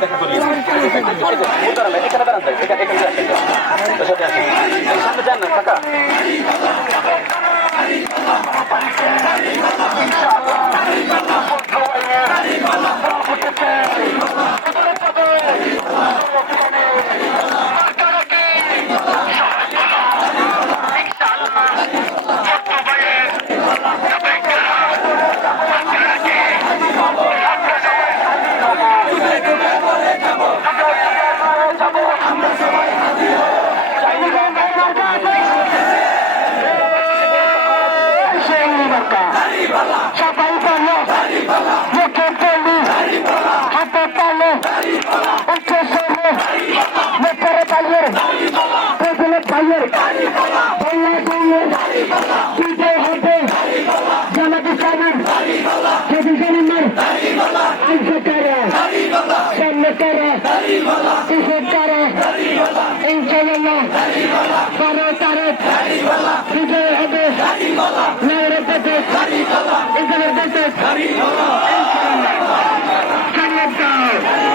দেখা করি এখানে দাঁড়ান সামনে যান না কাকা সবাই বলো মুখে বলি হাতে তালে উঠে শোনে মেটারে তালের পেছনে তালের বললে বললে তুই হবে জানাতে সাবির যদি জানিমার আইসে তারা সামনে তারা কিসের তারা ইনশাল্লাহ বারো তারিখ বিজয় হবে নায়রের দেশে ইসলামের দেশে ইনশাল্লাহ